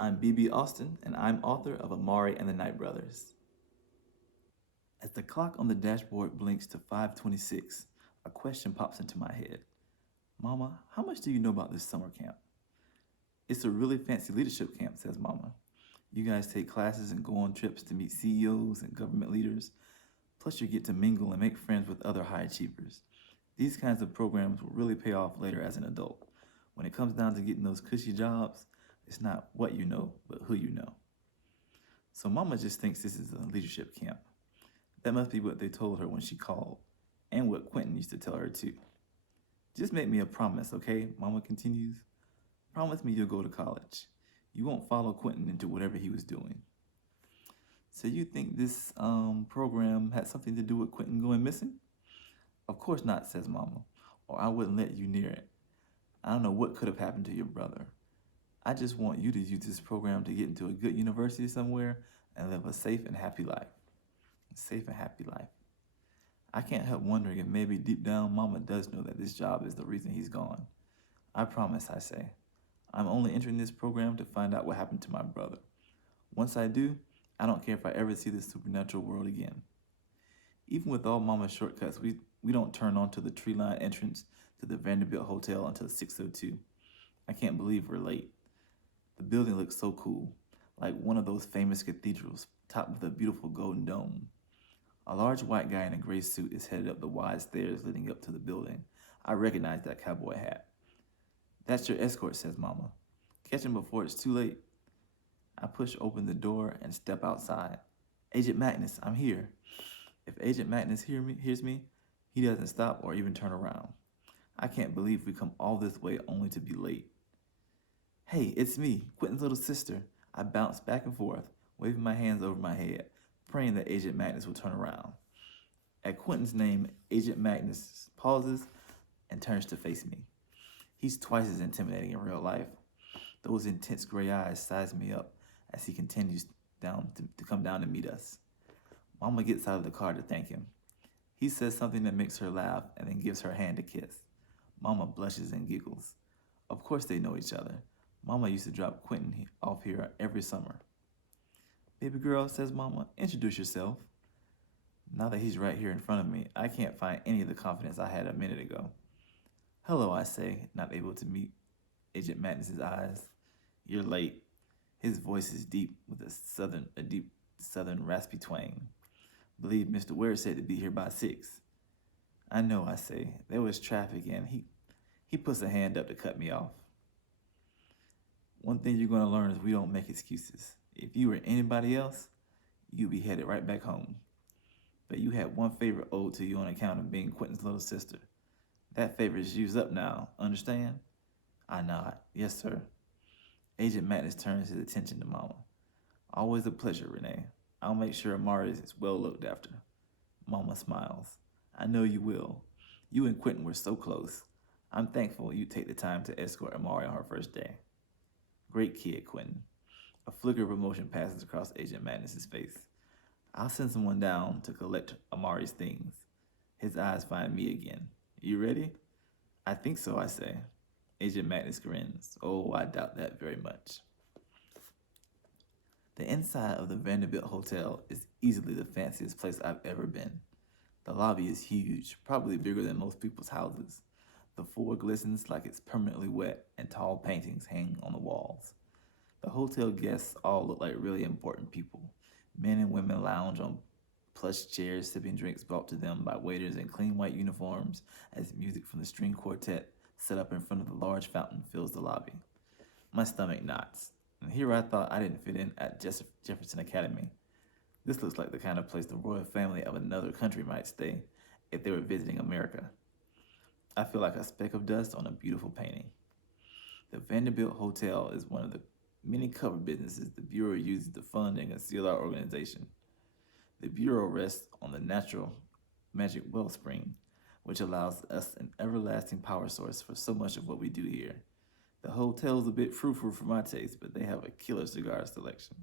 I'm BB Alston, and I'm author of Amari and the Night Brothers. As the clock on the dashboard blinks to 5:26, a question pops into my head. Mama, how much do you know about this summer camp? It's a really fancy leadership camp, says Mama. You guys take classes and go on trips to meet CEOs and government leaders. Plus, you get to mingle and make friends with other high achievers. These kinds of programs will really pay off later as an adult. When it comes down to getting those cushy jobs, it's not what you know, but who you know. So Mama just thinks this is a leadership camp. That must be what they told her when she called, and what Quentin used to tell her too. Just make me a promise, okay? Mama continues. Promise me you'll go to college. You won't follow Quentin into whatever he was doing. So you think this program had something to do with Quentin going missing? Of course not, says Mama, or I wouldn't let you near it. I don't know what could have happened to your brother. I just want you to use this program to get into a good university somewhere and live a safe and happy life. Safe and happy life. I can't help wondering if maybe deep down Mama does know that this job is the reason he's gone. I promise, I say. I'm only entering this program to find out what happened to my brother. Once I do, I don't care if I ever see the supernatural world again. Even with all Mama's shortcuts, we don't turn onto the tree-lined entrance to the Vanderbilt Hotel until 6:02. I can't believe we're late. The building looks so cool, like one of those famous cathedrals, topped with a beautiful golden dome. A large white guy in a gray suit is headed up the wide stairs leading up to the building. I recognize that cowboy hat. That's your escort, says Mama. Catch him before it's too late. I push open the door and step outside. Agent Magnus, I'm here. If Agent Magnus hears me, he doesn't stop or even turn around. I can't believe we come all this way only to be late. Hey, it's me, Quentin's little sister. I bounce back and forth, waving my hands over my head, praying that Agent Magnus will turn around. At Quentin's name, Agent Magnus pauses and turns to face me. He's twice as intimidating in real life. Those intense gray eyes size me up as he continues to come down to meet us. Mama gets out of the car to thank him. He says something that makes her laugh and then gives her hand a kiss. Mama blushes and giggles. Of course they know each other. Mama used to drop Quentin off here every summer. Baby girl, says Mama, introduce yourself. Now that he's right here in front of me, I can't find any of the confidence I had a minute ago. Hello, I say, not able to meet Agent Magnus's eyes. You're late. His voice is deep with a deep southern raspy twang. Believe Mr. Ware said to be here by 6. I know, I say. There was traffic and he puts a hand up to cut me off. One thing you're going to learn is we don't make excuses. If you were anybody else, you'd be headed right back home. But you had one favor owed to you on account of being Quentin's little sister. That favor is used up now, understand? I nod. Yes, sir. Agent Magnus turns his attention to Mama. Always a pleasure, Renee. I'll make sure Amari is well looked after. Mama smiles. I know you will. You and Quentin were so close. I'm thankful you take the time to escort Amari on her first day. Great kid, Quentin. A flicker of emotion passes across Agent Magnus's face. I'll send someone down to collect Amari's things. His eyes find me again. You ready? I think so, I say. Agent Magnus grins. Oh, I doubt that very much. The inside of the Vanderbilt Hotel is easily the fanciest place I've ever been. The lobby is huge, probably bigger than most people's houses. The floor glistens like it's permanently wet, and tall paintings hang on the walls. The hotel guests all look like really important people. Men and women lounge on plush chairs, sipping drinks brought to them by waiters in clean white uniforms as music from the string quartet set up in front of the large fountain fills the lobby. My stomach knots. And here I thought I didn't fit in at Jefferson Academy. This looks like the kind of place the royal family of another country might stay if they were visiting America. I feel like a speck of dust on a beautiful painting. The Vanderbilt Hotel is one of the many cover businesses the Bureau uses to fund and conceal our organization. The Bureau rests on the natural magic wellspring, which allows us an everlasting power source for so much of what we do here. The hotel's a bit frou-frou for my taste, but they have a killer cigar selection.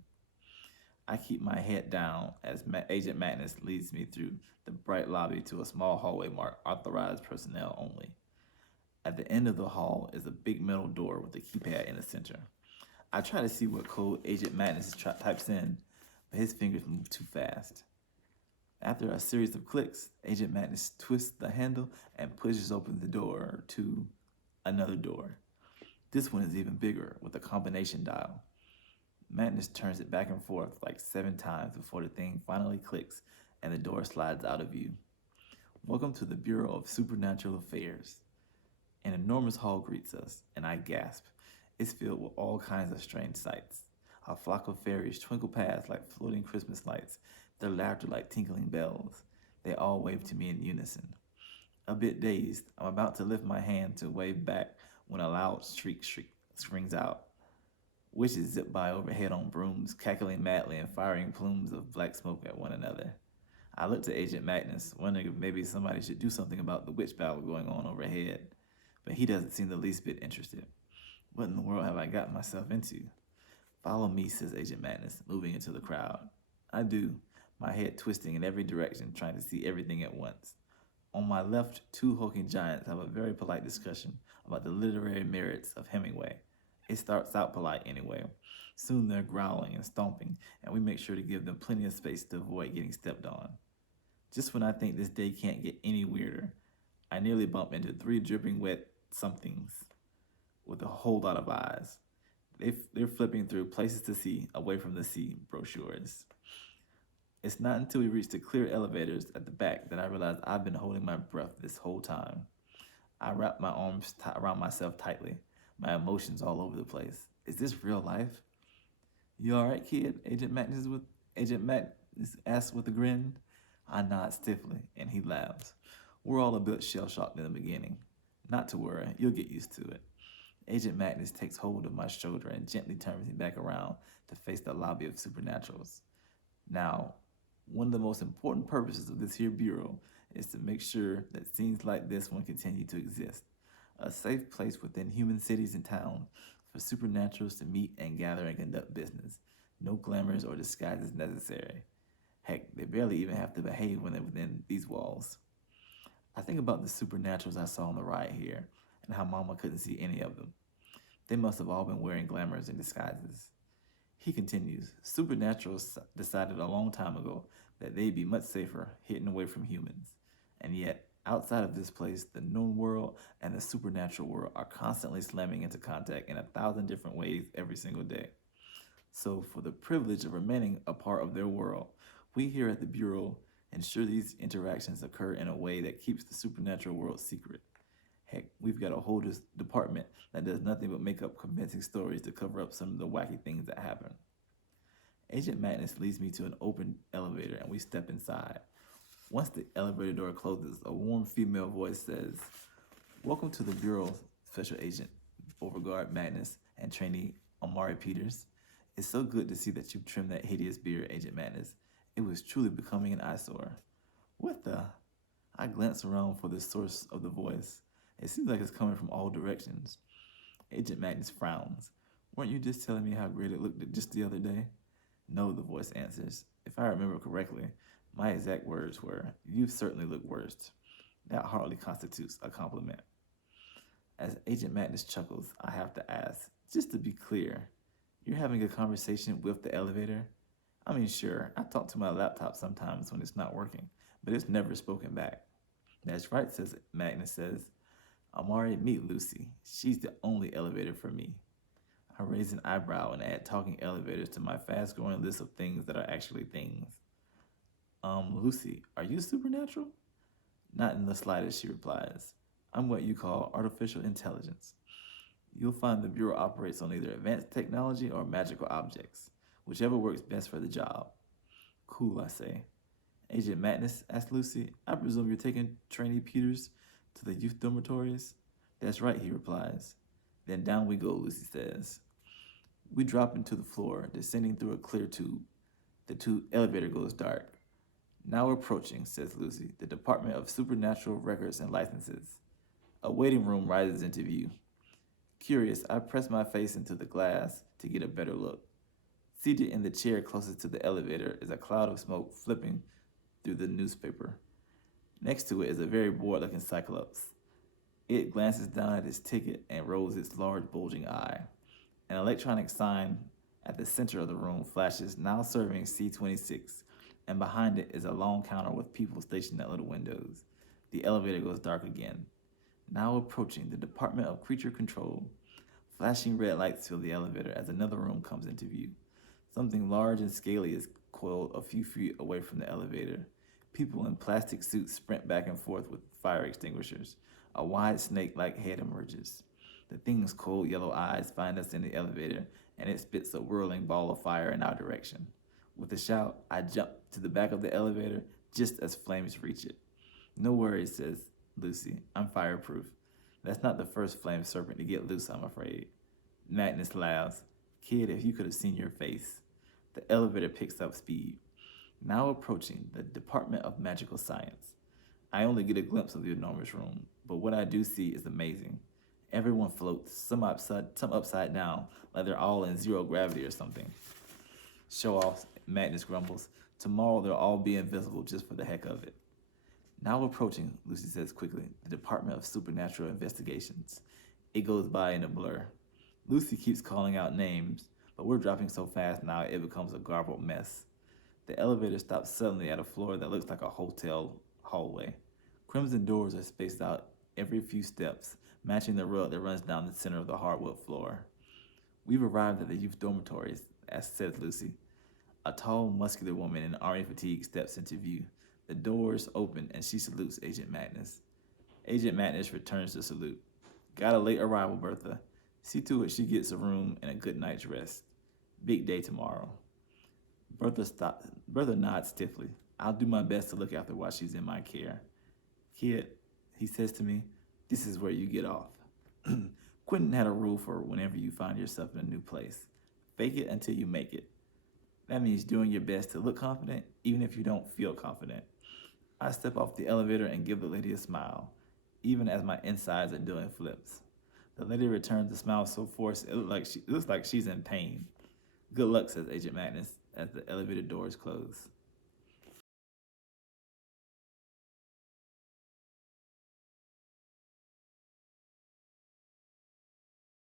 I keep my head down as Agent Magnus leads me through the bright lobby to a small hallway marked authorized personnel only. At the end of the hall is a big metal door with a keypad in the center. I try to see what code Agent Magnus types in, but his fingers move too fast. After a series of clicks, Agent Magnus twists the handle and pushes open the door to another door. This one is even bigger with a combination dial. Magnus turns it back and forth like 7 times before the thing finally clicks and the door slides out of view. Welcome to the Bureau of Supernatural Affairs. An enormous hall greets us, and I gasp. It's filled with all kinds of strange sights. A flock of fairies twinkle past like floating Christmas lights, their laughter like tinkling bells. They all wave to me in unison. A bit dazed, I'm about to lift my hand to wave back when a loud shriek rings out. Witches zip by overhead on brooms, cackling madly and firing plumes of black smoke at one another. I look to Agent Magnus, wondering if maybe somebody should do something about the witch battle going on overhead, but he doesn't seem the least bit interested. What in the world have I gotten myself into? Follow me, says Agent Magnus, moving into the crowd. I do, my head twisting in every direction, trying to see everything at once. On my left, 2 hulking giants have a very polite discussion about the literary merits of Hemingway. It starts out polite anyway. Soon they're growling and stomping, and we make sure to give them plenty of space to avoid getting stepped on. Just when I think this day can't get any weirder, I nearly bump into 3 dripping wet somethings with a whole lot of eyes. They're flipping through Places to See, Away from the Sea brochures. It's not until we reach the clear elevators at the back that I realize I've been holding my breath this whole time. I wrap my arms around myself tightly, my emotions all over the place. Is this real life? You all right, kid? Agent Magnus asks with a grin. I nod stiffly, and he laughs. We're all a bit shell-shocked in the beginning. Not to worry, you'll get used to it. Agent Magnus takes hold of my shoulder and gently turns me back around to face the lobby of Supernaturals. Now, one of the most important purposes of this here bureau is to make sure that scenes like this one continue to exist. A safe place within human cities and towns for supernaturals to meet and gather and conduct business. No glamours or disguises necessary. Heck, they barely even have to behave when they're within these walls. I think about the supernaturals I saw on the ride here and how Mama couldn't see any of them. They must have all been wearing glamours and disguises. He continues, supernaturals decided a long time ago that they'd be much safer hidden away from humans. And yet, outside of this place, the known world and the supernatural world are constantly slamming into contact in 1,000 different ways every single day. So for the privilege of remaining a part of their world, we here at the Bureau ensure these interactions occur in a way that keeps the supernatural world secret. Heck, we've got a whole department that does nothing but make up convincing stories to cover up some of the wacky things that happen. Agent Magnus leads me to an open elevator and we step inside. Once the elevator door closes, a warm female voice says, "Welcome to the Bureau, Special Agent Beauregard Magnus and trainee Amari Peters. It's so good to see that you've trimmed that hideous beard, Agent Magnus. It was truly becoming an eyesore." What the? I glance around for the source of the voice. It seems like it's coming from all directions. Agent Magnus frowns. "Weren't you just telling me how great it looked just the other day?" "No," the voice answers. "If I remember correctly, my exact words were, 'You've certainly looked worse.' That hardly constitutes a compliment." As Agent Magnus chuckles, I have to ask, just to be clear, you're having a conversation with the elevator? I mean, sure, I talk to my laptop sometimes when it's not working, but it's never spoken back. "That's right," Magnus says. "Amari, meet Lucy. She's the only elevator for me." I raise an eyebrow and add talking elevators to my fast-growing list of things that are actually things. Lucy, are you supernatural?" "Not in the slightest," she replies. "I'm what you call artificial intelligence. You'll find the Bureau operates on either advanced technology or magical objects, whichever works best for the job." "Cool," I say. "Agent Magnus," asks Lucy, "I presume you're taking trainee Peters to the youth dormitories?" "That's right," he replies. "Then down we go," Lucy says. We drop into the floor, descending through a clear tube. The elevator goes dark. "Now approaching," says Lucy, "the Department of Supernatural Records and Licenses." A waiting room rises into view. Curious, I press my face into the glass to get a better look. Seated in the chair closest to the elevator is a cloud of smoke flipping through the newspaper. Next to it is a very bored-looking Cyclops. It glances down at its ticket and rolls its large, bulging eye. An electronic sign at the center of the room flashes, now serving C-26, and behind it is a long counter with people stationed at little windows. The elevator goes dark again. Now approaching the Department of Creature Control. Flashing red lights fill the elevator as another room comes into view. Something large and scaly is coiled a few feet away from the elevator. People in plastic suits sprint back and forth with fire extinguishers. A wide snake-like head emerges. The thing's cold yellow eyes find us in the elevator, and it spits a whirling ball of fire in our direction. With a shout, I jump to the back of the elevator just as flames reach it. No worries, says Lucy. I'm fireproof. That's not the first flame serpent to get loose, I'm afraid. Magnus laughs. Kid, if you could have seen your face. The elevator picks up speed. Now approaching the Department of Magical Science. I only get a glimpse of the enormous room, but what I do see is amazing. Everyone floats, some upside down, like they're all in zero gravity or something. Show off, Magnus grumbles. Tomorrow they'll all be invisible just for the heck of it. Now approaching, Lucy says quickly, the Department of Supernatural Investigations. It goes by in a blur. Lucy keeps calling out names, but we're dropping so fast now it becomes a garbled mess. The elevator stops suddenly at a floor that looks like a hotel hallway. Crimson doors are spaced out every few steps, matching the rug that runs down the center of the hardwood floor. We've arrived at the youth dormitories, as says Lucy. A tall, muscular woman in army fatigue steps into view. The doors open and she salutes Agent Magnus. Agent Magnus returns the salute. Got a late arrival, Bertha. See to it she gets a room and a good night's rest. Big day tomorrow. Bertha nods stiffly. I'll do my best to look after while she's in my care. Kid, he says to me, this is where you get off. Quentin had a rule for whenever you find yourself in a new place. Fake it until you make it. That means doing your best to look confident, even if you don't feel confident. I step off the elevator and give the lady a smile, even as my insides are doing flips. The lady returns the smile so forced it looks like she's in pain. Good luck, says Agent Magnus, as the elevator doors close.